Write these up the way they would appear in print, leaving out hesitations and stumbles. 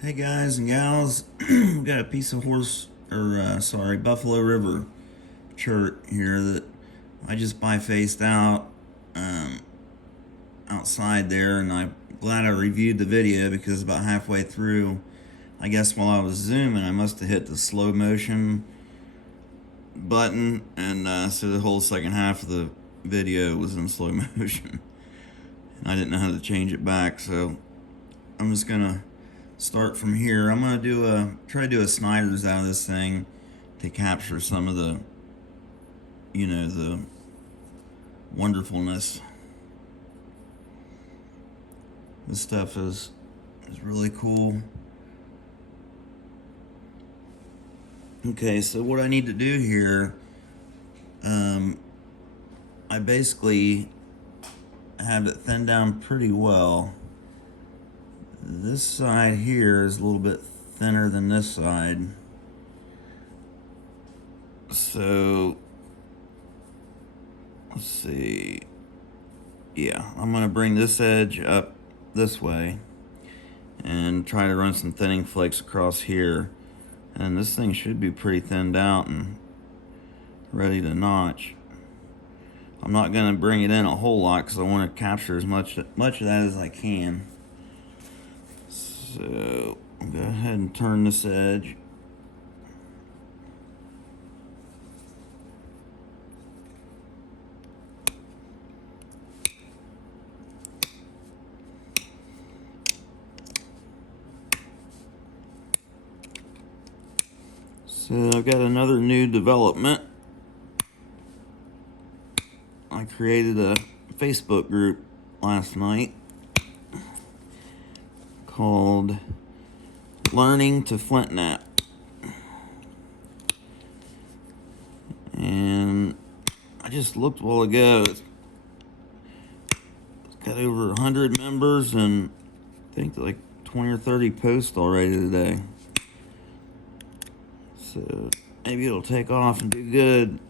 Hey guys and gals, got a piece of Buffalo River Chert here that I just bifaced out outside there, and I'm glad I reviewed the video because about halfway through, I guess while I was zooming, I must have hit the slow motion button, and so the whole second half of the video was in slow motion. And I didn't know how to change it back, so I'm just gonna start from here. I'm gonna try to do a Snyder's out of this thing to capture some of the wonderfulness. This stuff is really cool. Okay, so what I need to do here, I basically have it thinned down pretty well. This side here is a little bit thinner than this side. So, let's see. Yeah, I'm going to bring this edge up this way and try to run some thinning flakes across here. And this thing should be pretty thinned out and ready to notch. I'm not going to bring it in a whole lot because I want to capture as much of that as I can. So I'll go ahead and turn this edge. So I've got another new development. I created a Facebook group last night called Learning to Flint Knap. And I just looked a while ago. It's got over 100 members and I think like 20 or 30 posts already today. So maybe it'll take off and do good.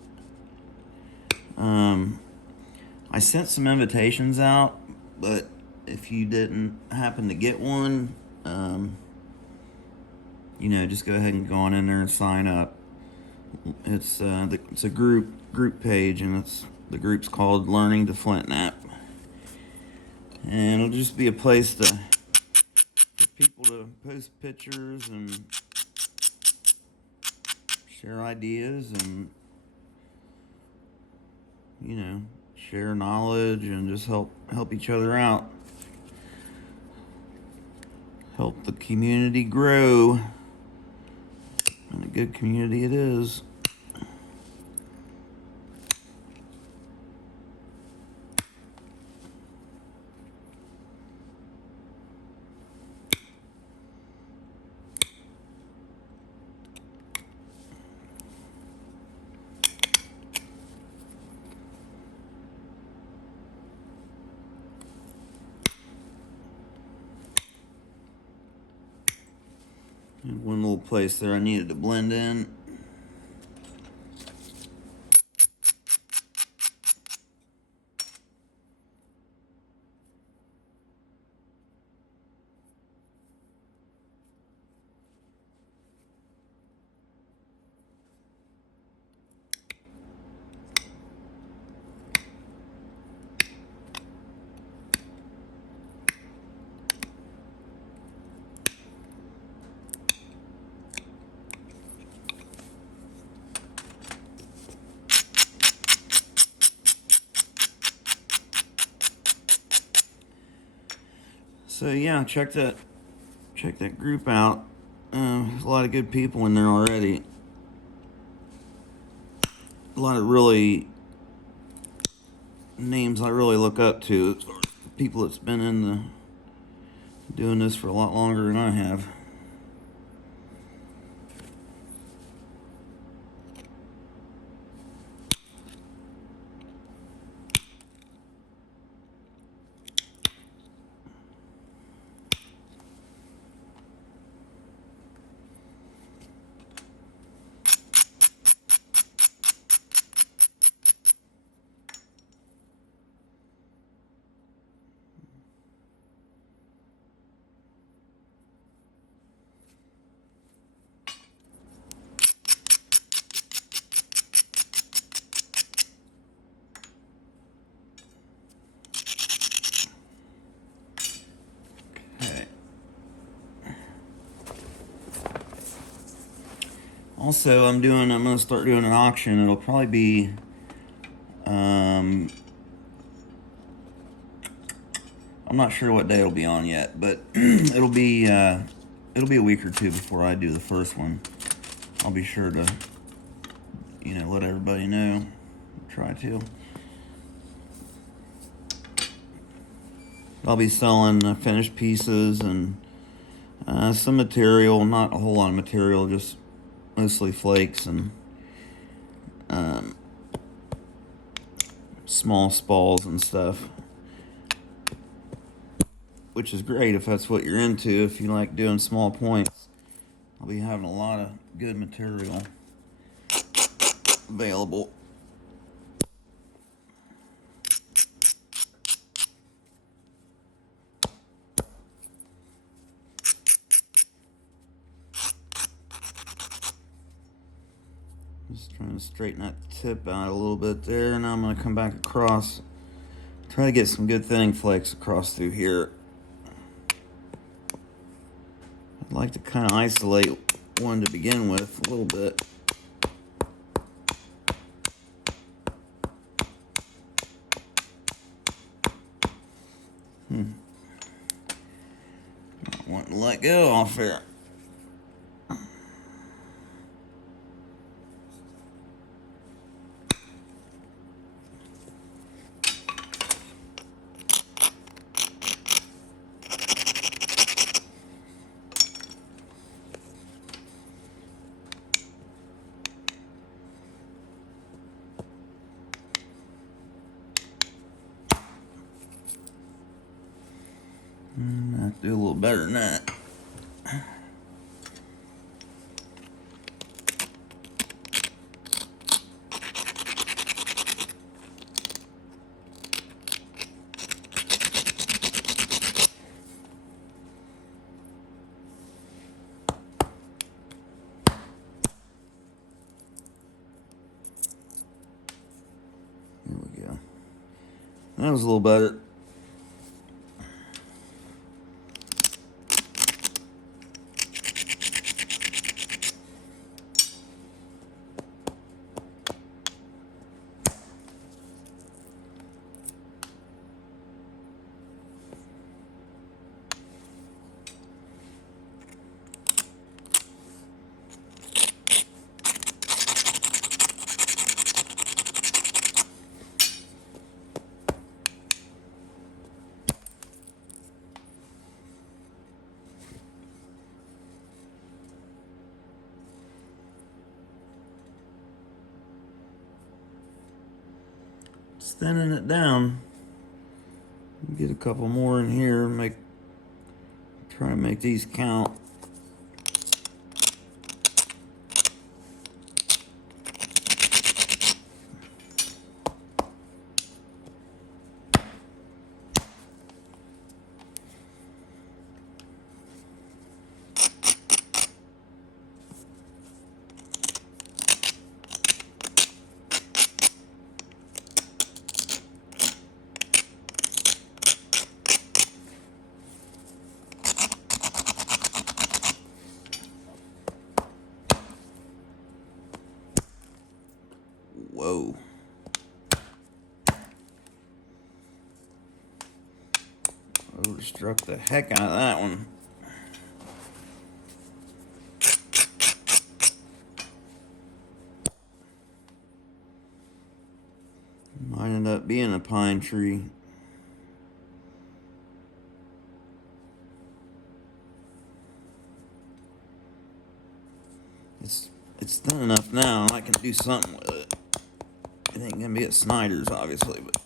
I sent some invitations out, but if you didn't happen to get one, just go ahead and go on in there and sign up. It's a group page, and the group's called Learning to Flint Knap, and it'll just be a place for people to post pictures and share ideas and share knowledge and just help each other out, help the community grow, and a good community it is. And one little place there I needed to blend in. So yeah, check that group out. There's a lot of good people in there already. A lot of really names I really look up to. As far as people that's been doing this for a lot longer than I have. Also, I'm gonna start doing an auction. It'll probably be, I'm not sure what day it'll be on yet, but it'll be a week or two before I do the first one. I'll be sure to, let everybody know. Try to. I'll be selling finished pieces and some material, not a whole lot of material, just mostly flakes and small spalls and stuff, which is great if that's what you're into, if you like doing small points. I'll be having a lot of good material available. Just trying to straighten that tip out a little bit there. Now I'm going to come back across, try to get some good thinning flakes across through here. I'd like to kind of isolate one to begin with a little bit. Not wanting to let go off there. I have to do a little better than that. There we go. That was a little better. Just thinning it down. Get a couple more in here. Try to make these count. Whoa. Overstruck the heck out of that one. Might end up being a pine tree. It's thin enough now, I can do something with it. It ain't gonna be at Snyder's, obviously, but.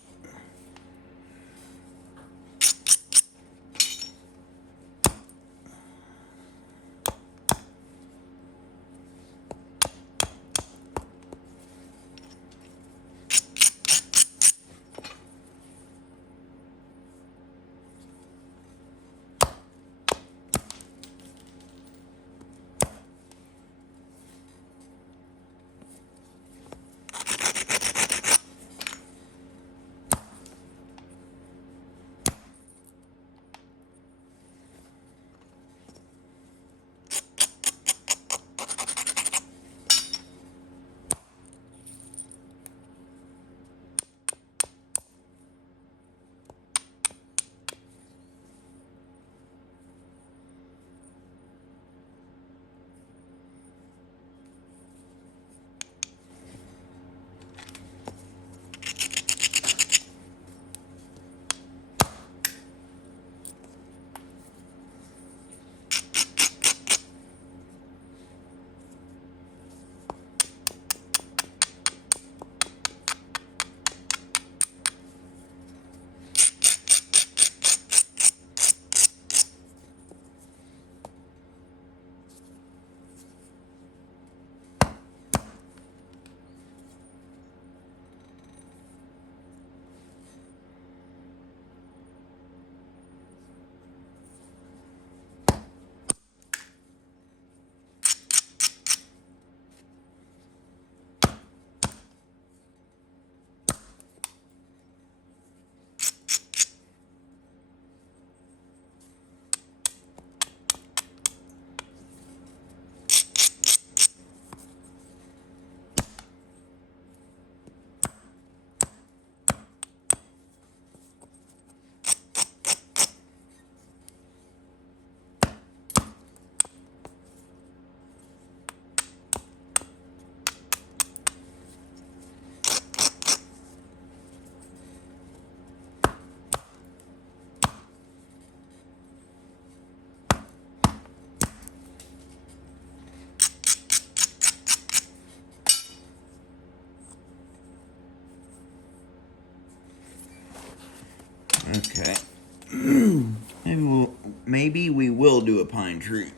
maybe we will do a pine tree.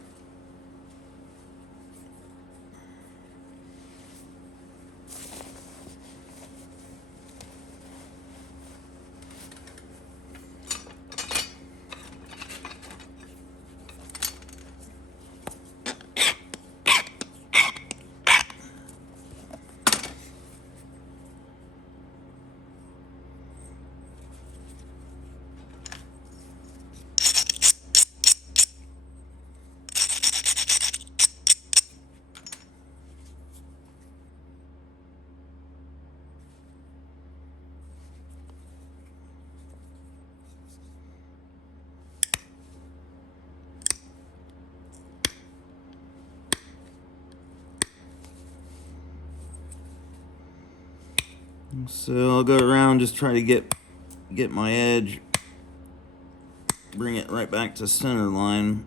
So I'll go around, just try to get my edge, bring it right back to center line.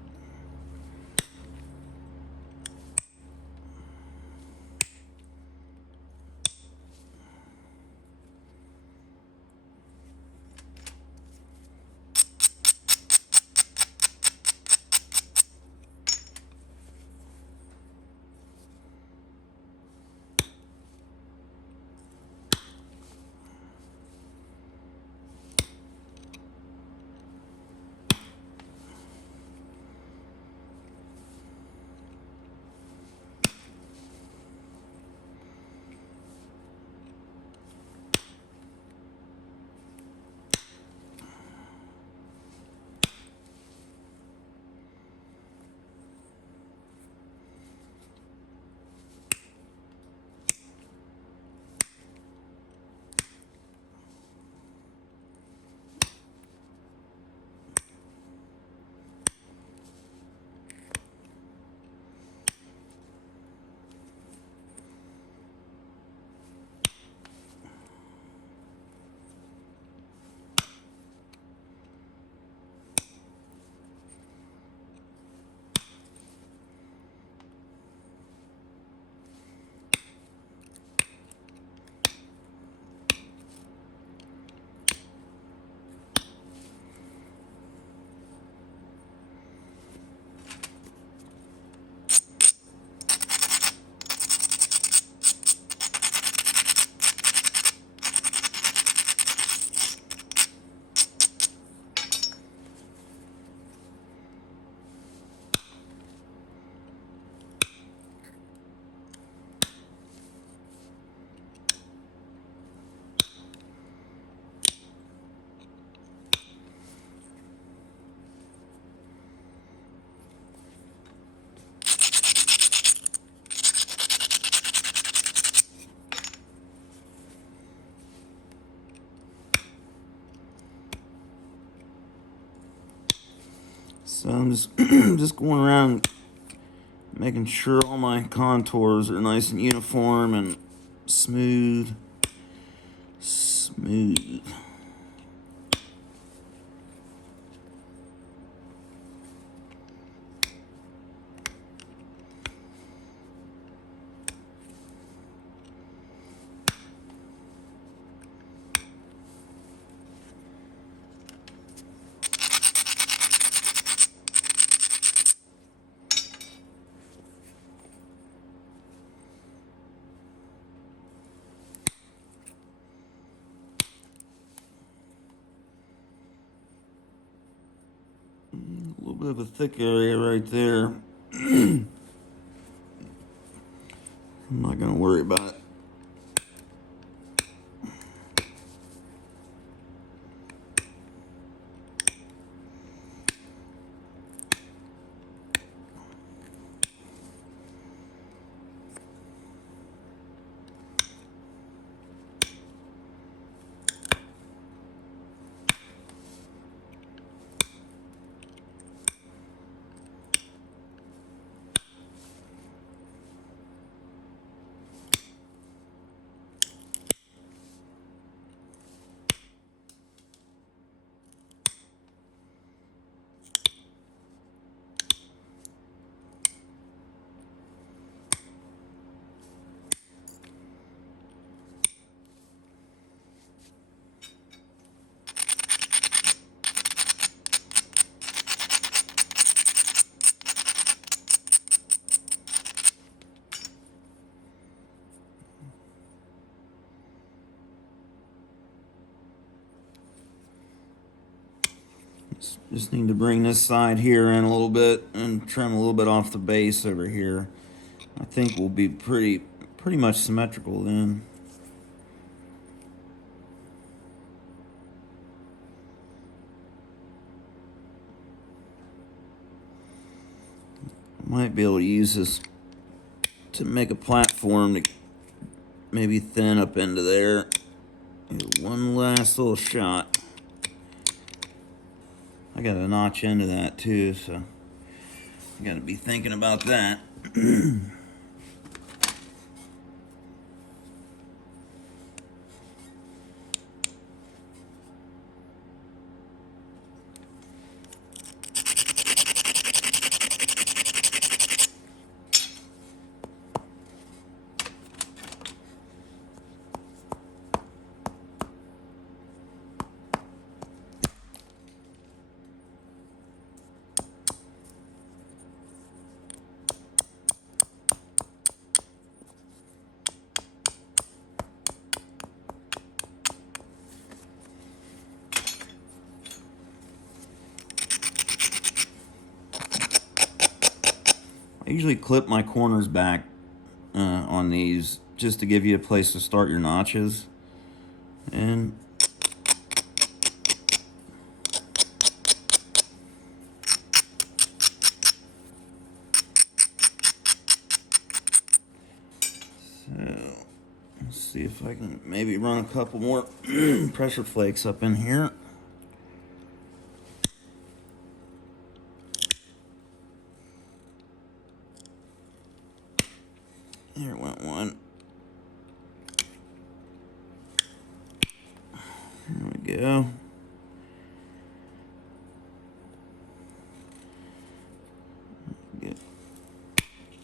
So I'm just just going around making sure all my contours are nice and uniform and smooth. Smooth. A little bit of a thick area right there. I'm not going to worry about it. Just need to bring this side here in a little bit and trim a little bit off the base over here. I think we'll be pretty much symmetrical then. Might be able to use this to make a platform to maybe thin up into there. One last little shot. I got a notch into that too, so I got to be thinking about that. I usually clip my corners back on these just to give you a place to start your notches. And so let's see if I can maybe run a couple more pressure flakes up in here. There went one. There we go. Get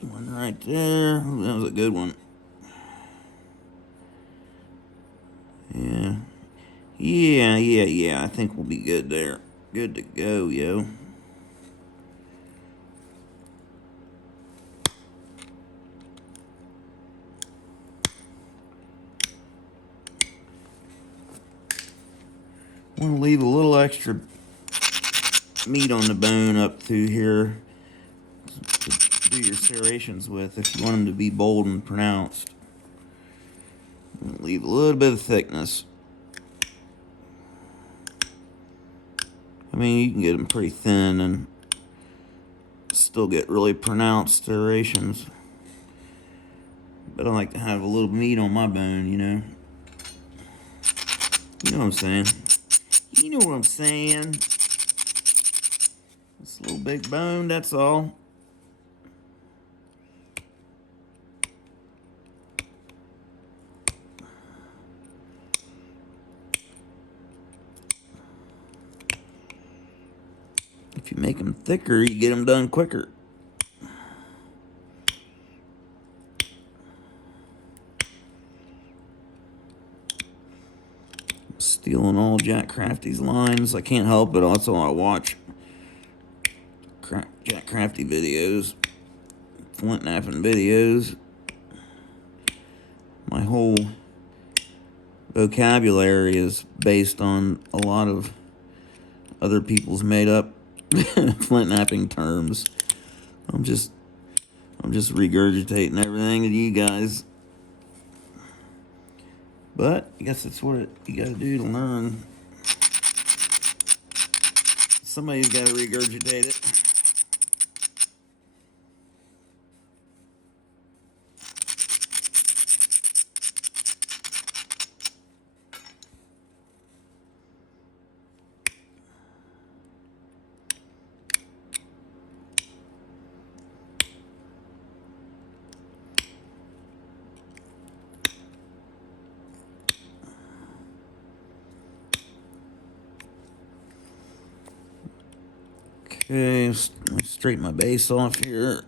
one right there. Ooh, that was a good one. Yeah. I think we'll be good there. Good to go, yo. Want to leave a little extra meat on the bone up through here to do your serrations with if you want them to be bold and pronounced. Leave a little bit of thickness. I mean, you can get them pretty thin and still get really pronounced serrations. But I like to have a little meat on my bone, you know. You know what I'm saying? You know what I'm saying? It's a little big bone, that's all. If you make them thicker, you get them done quicker. Stealing all Jack Crafty's lines. I can't help it. That's all I watch. Jack Crafty videos. Flint napping videos. My whole vocabulary is based on a lot of other people's made up flint napping terms. I'm just regurgitating everything to you guys. But I guess that's what you gotta do to learn. Somebody's gotta regurgitate it. Okay, let me straighten my base off here.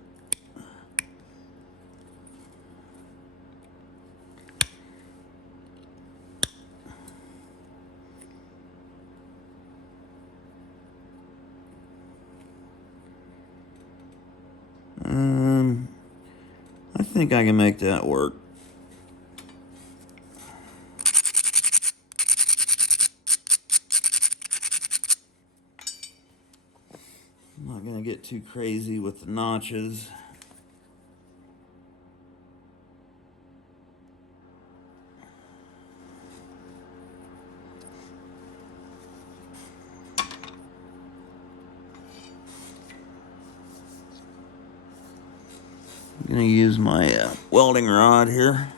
I think I can make that work. not going to get too crazy with the notches. I'm going to use my welding rod here.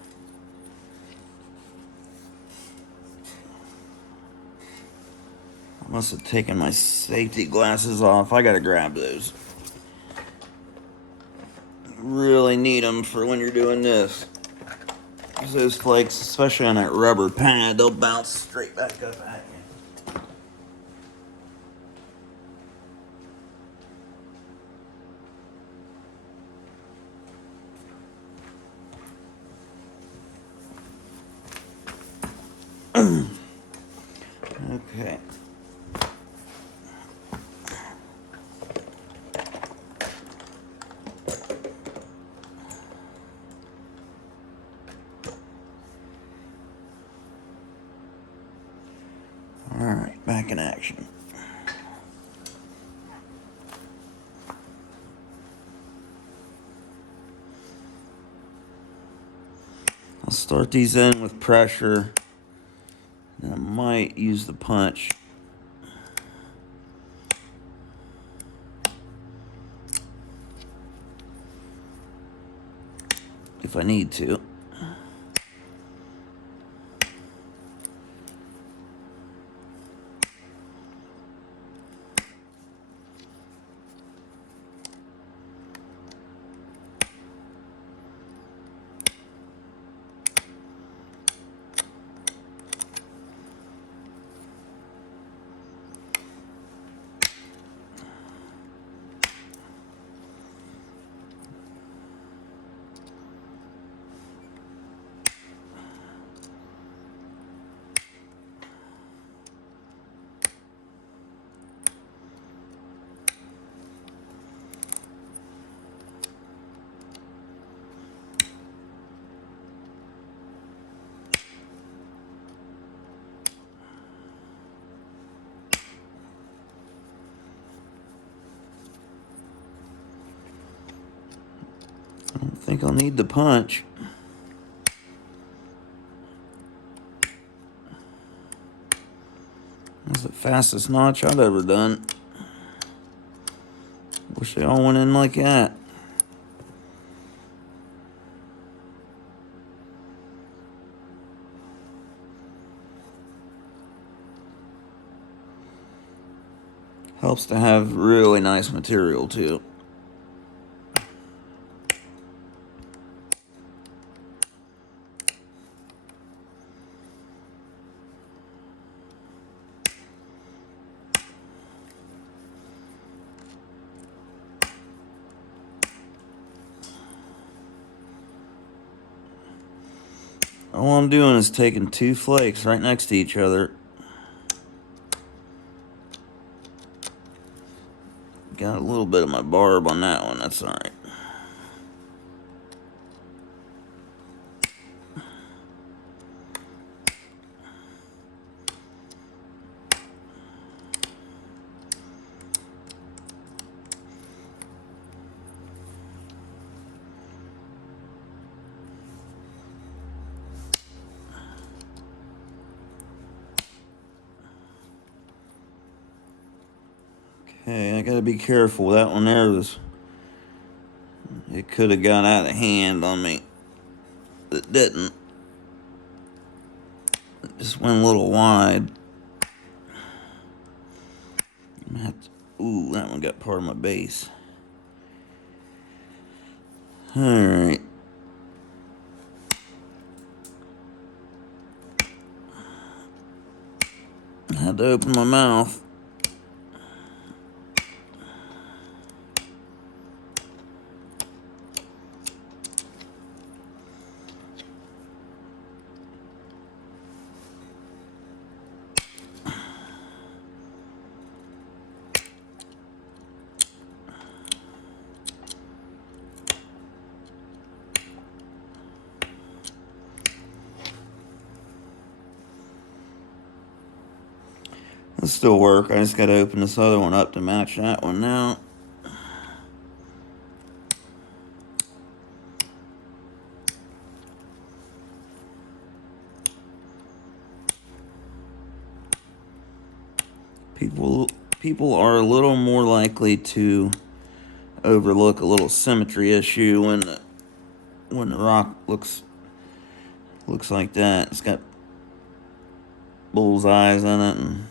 I must have taken my safety glasses off. I got to grab those. Really need them for when you're doing this. Because those flakes, especially on that rubber pad, they'll bounce straight back up at you. Okay. All right, back in action. I'll start these in with pressure, and I might use the punch. If I need to. I don't think I'll need the punch. That's the fastest notch I've ever done. Wish they all went in like that. Helps to have really nice material too. All I'm doing is taking two flakes right next to each other. Got a little bit of my barb on that one, that's alright. Okay, I gotta be careful. That one there it could have got out of hand on me. It didn't. It just went a little wide. Ooh, that one got part of my base. Alright. I had to open my mouth. It'll still work. I just gotta open this other one up to match that one now. People are a little more likely to overlook a little symmetry issue when the rock looks like that. It's got bullseyes in it, and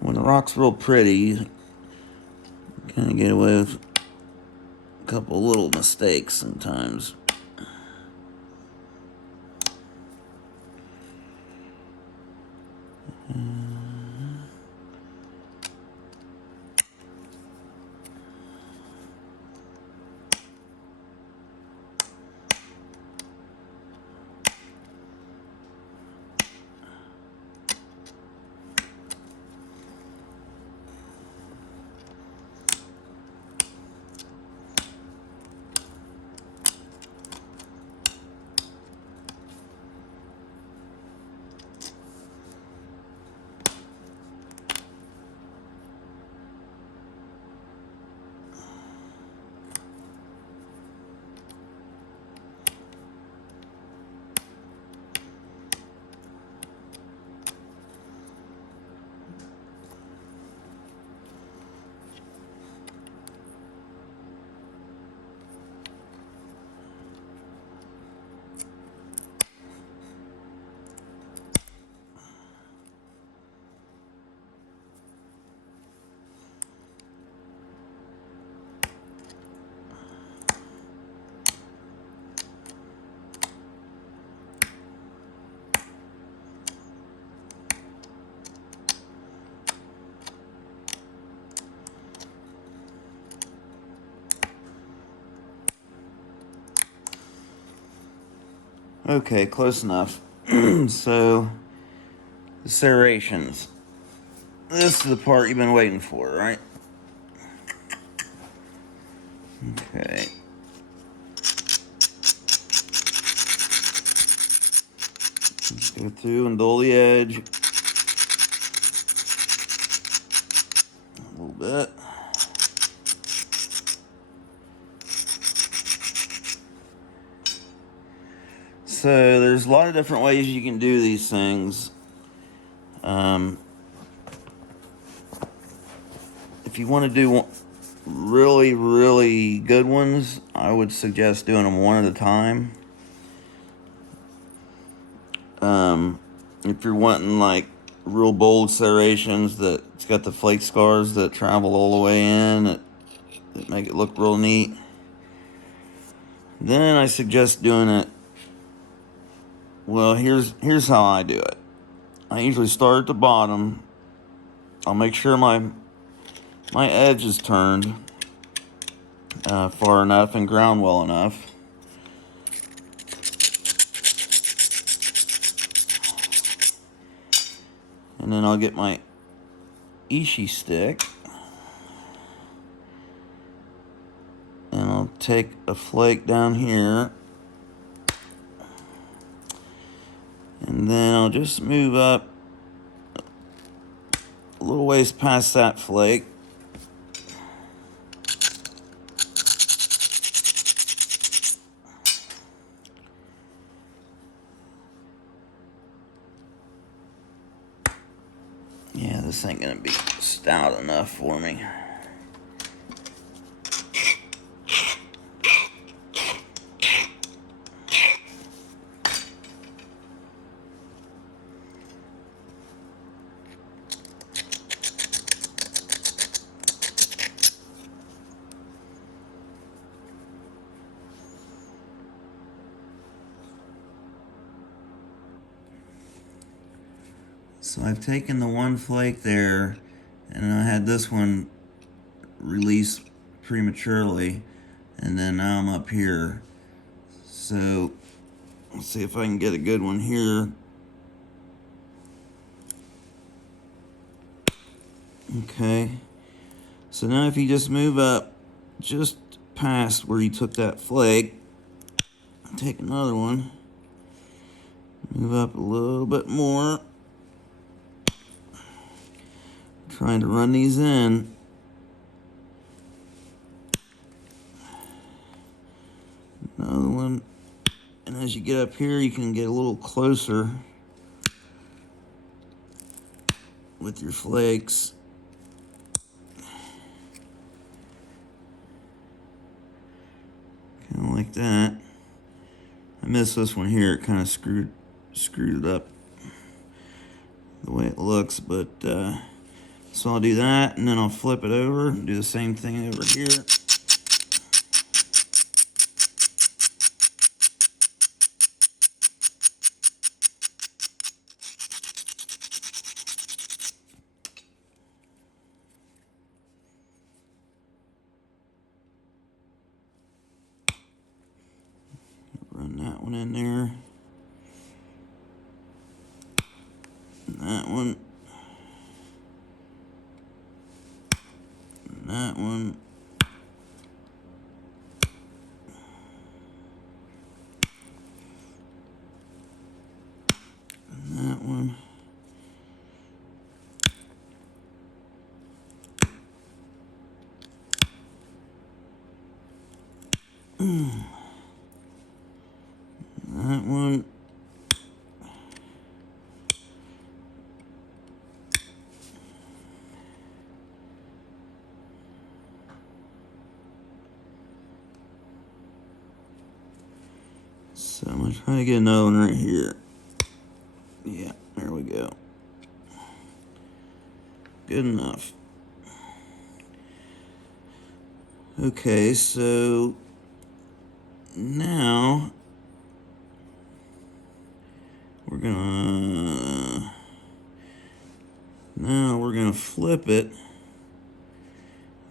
when the rock's real pretty, you kind of get away with a couple little mistakes sometimes. Okay, close enough. So, the serrations. This is the part you've been waiting for, right? Okay. Let's go through and dull the edge a little bit. So there's a lot of different ways you can do these things. If you want to do really, really good ones, I would suggest doing them one at a time. If you're wanting like real bold serrations that's got the flake scars that travel all the way in, that make it look real neat, then I suggest doing it. Well, here's how I do it. I usually start at the bottom. I'll make sure my edge is turned far enough and ground well enough. And then I'll get my Ishi stick and I'll take a flake down here, and then I'll just move up a little ways past that flake. Yeah, this ain't gonna be stout enough for me. So I've taken the one flake there, and I had this one release prematurely, and then now I'm up here. So let's see if I can get a good one here. Okay, so now if you just move up just past where you took that flake, take another one, move up a little bit more, trying to run these in. Another one, and as you get up here you can get a little closer. with your flakes. Kind of like that. I missed this one here. It kind of screwed it up the way it looks, but so I'll do that, and then I'll flip it over and do the same thing over here. Run that one in there. And that one. And that one. And that one. That one. So I'm going to try to get another one right here. Yeah, there we go. Good enough. Okay, so now we're gonna flip it.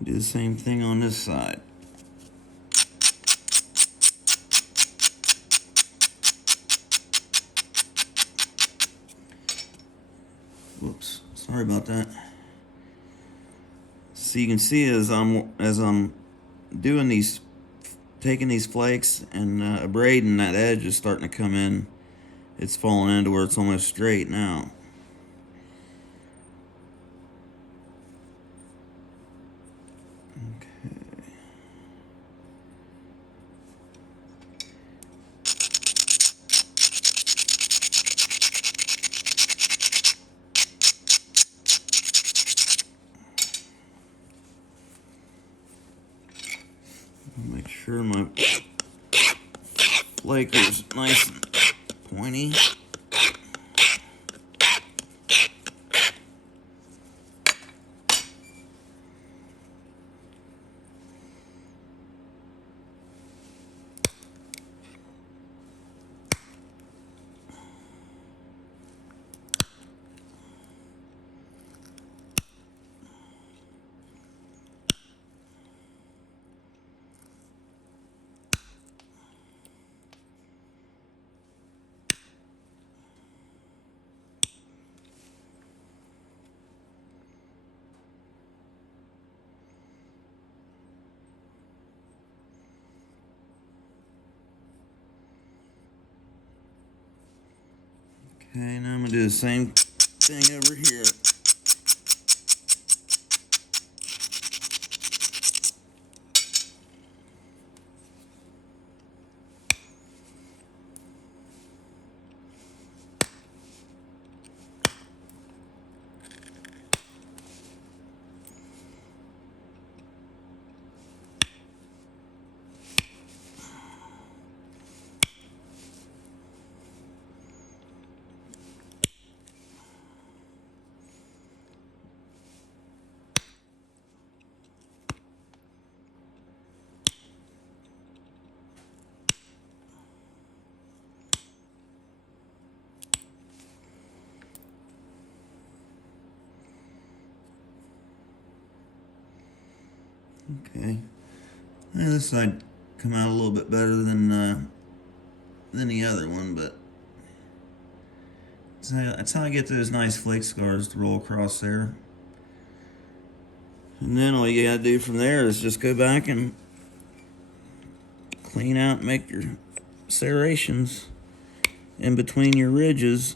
Do the same thing on this side. Whoops, sorry about that. So you can see as I'm doing these, taking these flakes and abrading, that edge is starting to come in. It's falling into where it's almost straight now. Make sure my flaker's nice and pointy. Okay, now I'm going to do the same thing over here. Okay, yeah, this side come out a little bit better than the other one, but that's how I get those nice flake scars to roll across there. And then all you gotta do from there is just go back and clean out and make your serrations in between your ridges.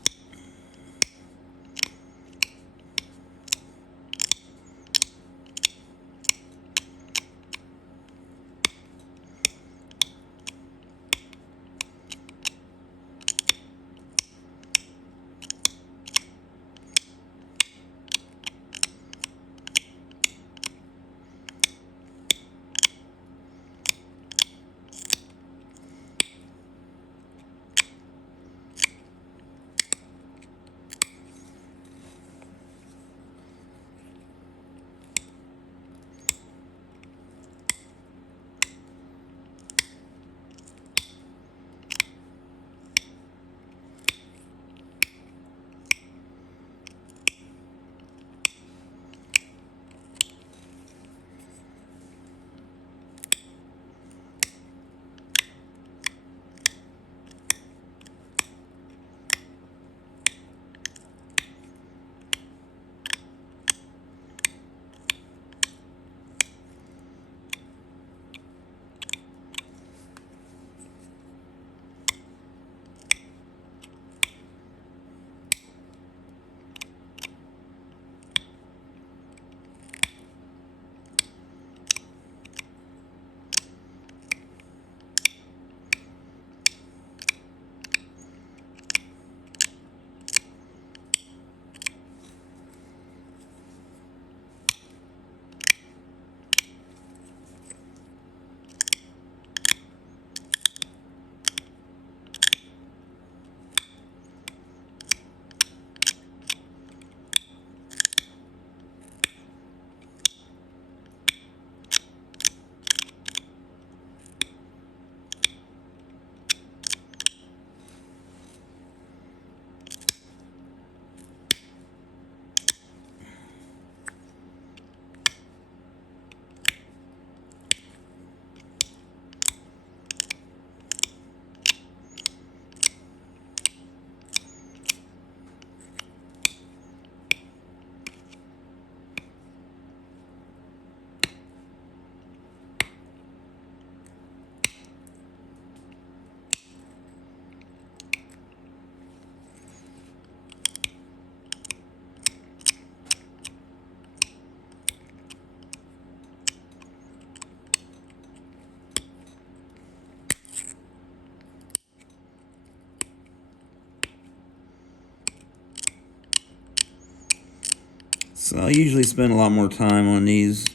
So I usually spend a lot more time on these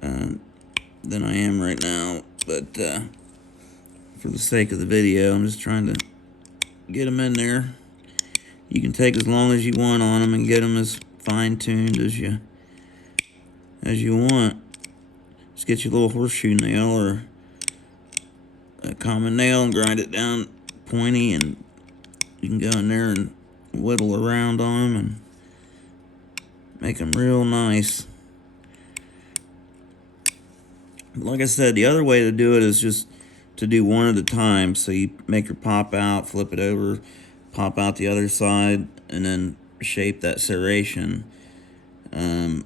than I am right now, but for the sake of the video, I'm just trying to get them in there. You can take as long as you want on them and get them as fine-tuned as you want. Just get your little horseshoe nail or a common nail and grind it down pointy, and you can go in there and whittle around on them and make them real nice. Like I said, the other way to do it is just to do one at a time. So you make your pop out, flip it over, pop out the other side, and then shape that serration. And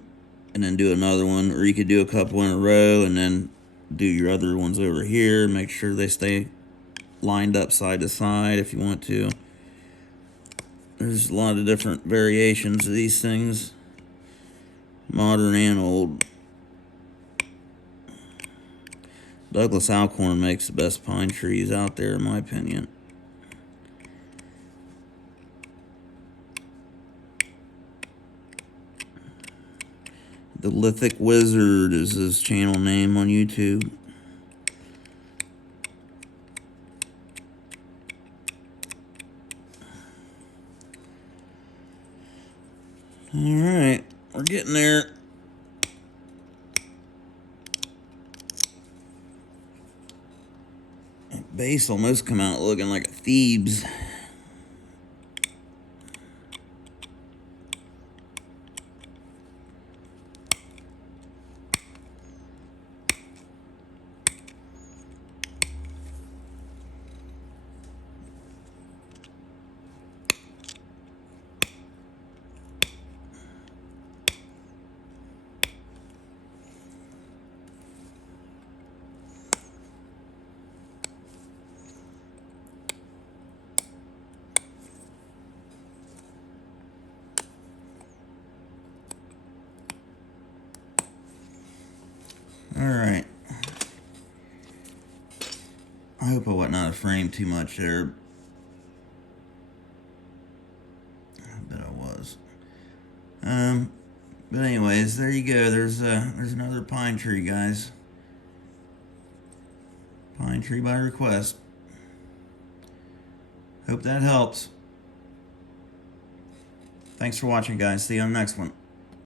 then do another one, or you could do a couple in a row and then do your other ones over here. Make sure they stay lined up side to side if you want to. There's a lot of different variations of these things, modern and old. Douglas Alcorn makes the best pine trees out there, in my opinion. The Lithic Wizard is his channel name on YouTube. Alright, we're getting there. That base almost come out looking like a Thebes. Alright. I hope I wasn't out of frame too much there. I bet I was. But anyways, there you go. There's another pine tree, guys. Pine tree by request. Hope that helps. Thanks for watching, guys. See you on the next one.